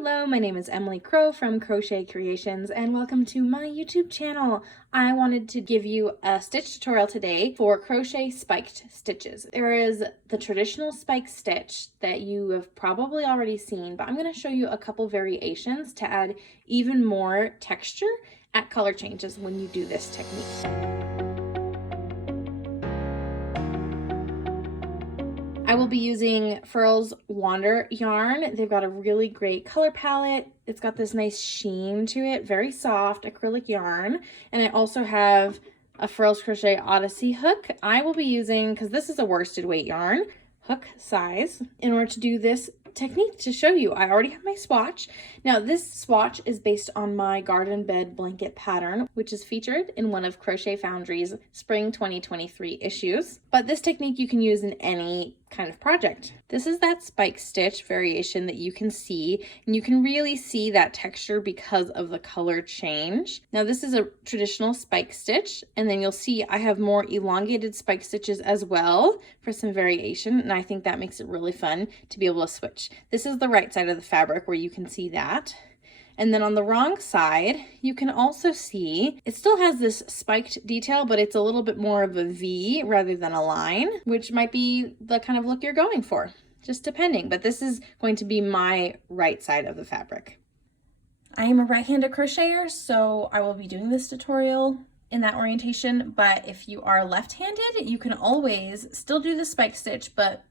Hello, my name is Emily Crow from Crochet Creations and welcome to my YouTube channel. I wanted to give you a stitch tutorial today for crochet spiked stitches. There is the traditional spike stitch that you have probably already seen, but I'm going to show you a couple variations to add even more texture at color changes when you do this technique. I will be using Furls Wander yarn. They've got a really great color palette. It's got this nice sheen to it, very soft acrylic yarn. And I also have a Furls Crochet Odyssey hook. I will be using, because this is a worsted weight yarn, hook size, in order to do this technique to show you. I already have my swatch. Now this swatch is based on my garden bed blanket pattern, which is featured in one of Crochet Foundry's spring 2023 issues. But this technique you can use in any kind of project. This is that spike stitch variation that you can see, and you can really see that texture because of the color change. Now this is a traditional spike stitch, and then you'll see I have more elongated spike stitches as well for some variation, and I think that makes it really fun to be able to switch. This is the right side of the fabric where you can see that. And then on the wrong side, you can also see it still has this spiked detail, but it's a little bit more of a V rather than a line, which might be the kind of look you're going for, just depending. But this is going to be my right side of the fabric. I am a right-handed crocheter, so I will be doing this tutorial in that orientation. But if you are left-handed, you can always still do the spike stitch, but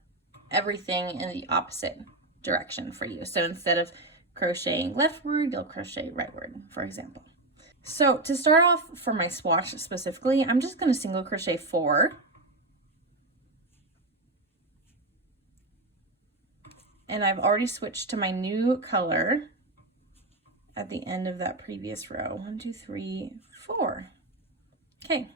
everything in the opposite direction for you. So instead of crocheting leftward, you'll crochet rightward, for example. So to start off for my swatch specifically, I'm just going to single crochet 4. And I've already switched to my new color at the end of that previous row. 1, 2, 3, 4. Okay,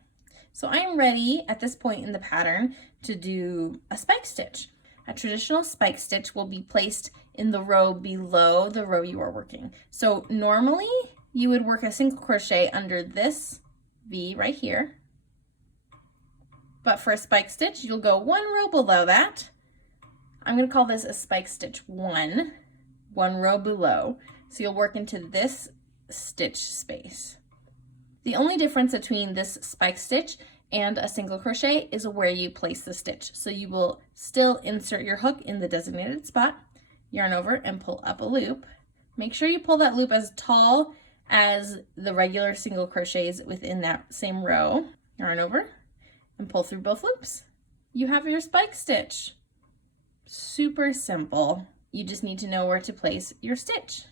so I'm ready at this point in the pattern to do a spike stitch. A traditional spike stitch will be placed in the row below the row you are working. So normally you would work a single crochet under this V right here. But for a spike stitch, you'll go 1 row below that. I'm going to call this a spike stitch 1 row below. So you'll work into this stitch space. The only difference between this spike stitch and a single crochet is where you place the stitch. So you will still insert your hook in the designated spot, yarn over and pull up a loop. Make sure you pull that loop as tall as the regular single crochets within that same row. Yarn over and pull through both loops. You have your spike stitch. Super simple. You just need to know where to place your stitch.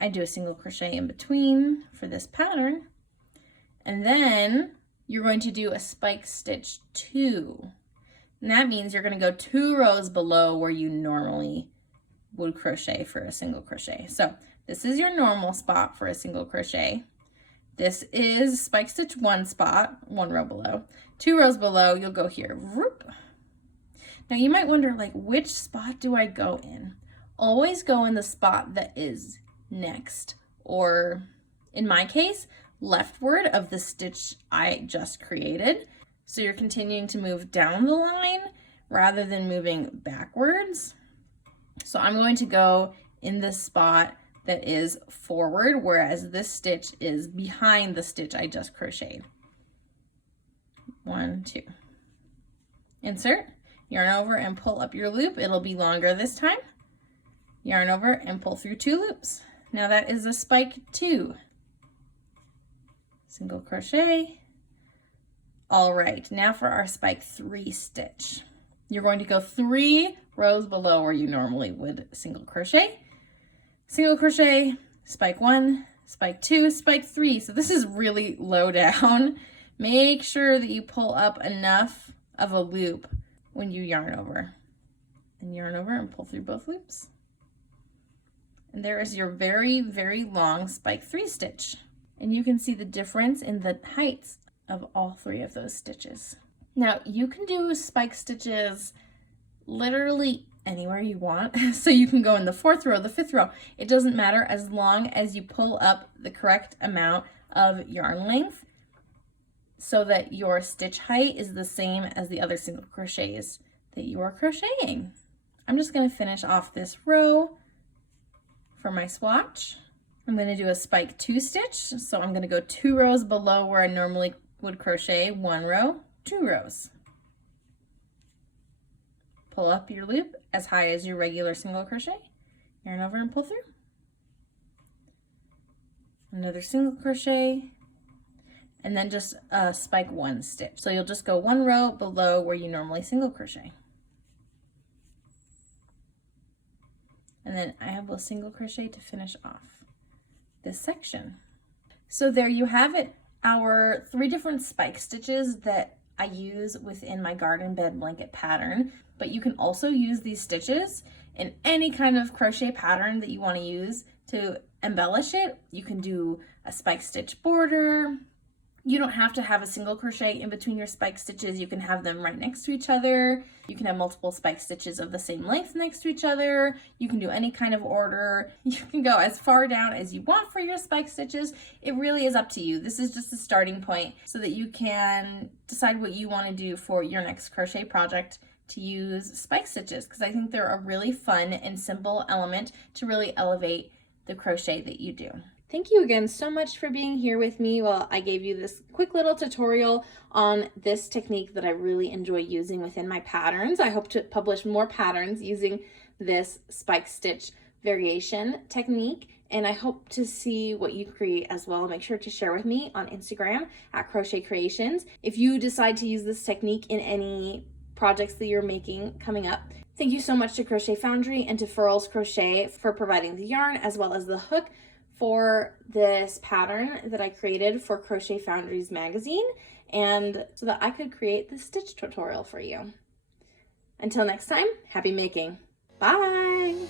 I do a single crochet in between for this pattern, and then you're going to do a spike stitch 2. And that means you're going to go 2 rows below where you normally would crochet for a single crochet. So this is your normal spot for a single crochet. This is spike stitch 1 spot, 1 row below. 2 rows below, you'll go here. Now you might wonder, like, which spot do I go in? Always go in the spot that is next, or in my case, leftward of the stitch I just created. So you're continuing to move down the line rather than moving backwards. So I'm going to go in this spot that is forward, whereas this stitch is behind the stitch I just crocheted. 1, 2. Insert, yarn over and pull up your loop. It'll be longer this time. Yarn over and pull through 2 loops. Now that is a spike 2. Single crochet. All right, now for our spike 3 stitch. You're going to go 3 rows below where you normally would single crochet, spike 1, spike 2, spike 3. So this is really low down. Make sure that you pull up enough of a loop when you yarn over. And yarn over and pull through both loops. And there is your very, very long spike 3 stitch. And you can see the difference in the heights of all 3 of those stitches. Now you can do spike stitches literally anywhere you want. So you can go in the 4th row, the 5th row. It doesn't matter as long as you pull up the correct amount of yarn length so that your stitch height is the same as the other single crochets that you are crocheting. I'm just going to finish off this row for my swatch. I'm going to do a spike 2 stitch, so I'm going to go 2 rows below where I normally would crochet, 1 row, 2 rows. Pull up your loop as high as your regular single crochet, yarn over and pull through. Another single crochet, and then just a spike 1 stitch. So you'll just go 1 row below where you normally single crochet. And then I will single crochet to finish off this section. So there you have it, our 3 different spike stitches that I use within my garden bed blanket pattern. But you can also use these stitches in any kind of crochet pattern that you want to use to embellish it. You can do a spike stitch border. You don't have to have a single crochet in between your spike stitches. You can have them right next to each other. You can have multiple spike stitches of the same length next to each other. You can do any kind of order. You can go as far down as you want for your spike stitches. It really is up to you. This is just a starting point so that you can decide what you want to do for your next crochet project to use spike stitches, because I think they're a really fun and simple element to really elevate the crochet that you do. Thank you again so much for being here with me while I gave you this quick little tutorial on this technique that I really enjoy using within my patterns. I hope to publish more patterns using this spike stitch variation technique, and I hope to see what you create as well. Make sure to share with me on Instagram at Crochet Creations if you decide to use this technique in any projects that you're making coming up. Thank you so much to Crochet Foundry and to Furls Crochet for providing the yarn as well as the hook for this pattern that I created for Crochet Foundry's magazine, and so that I could create this stitch tutorial for you. Until next time, happy making. Bye!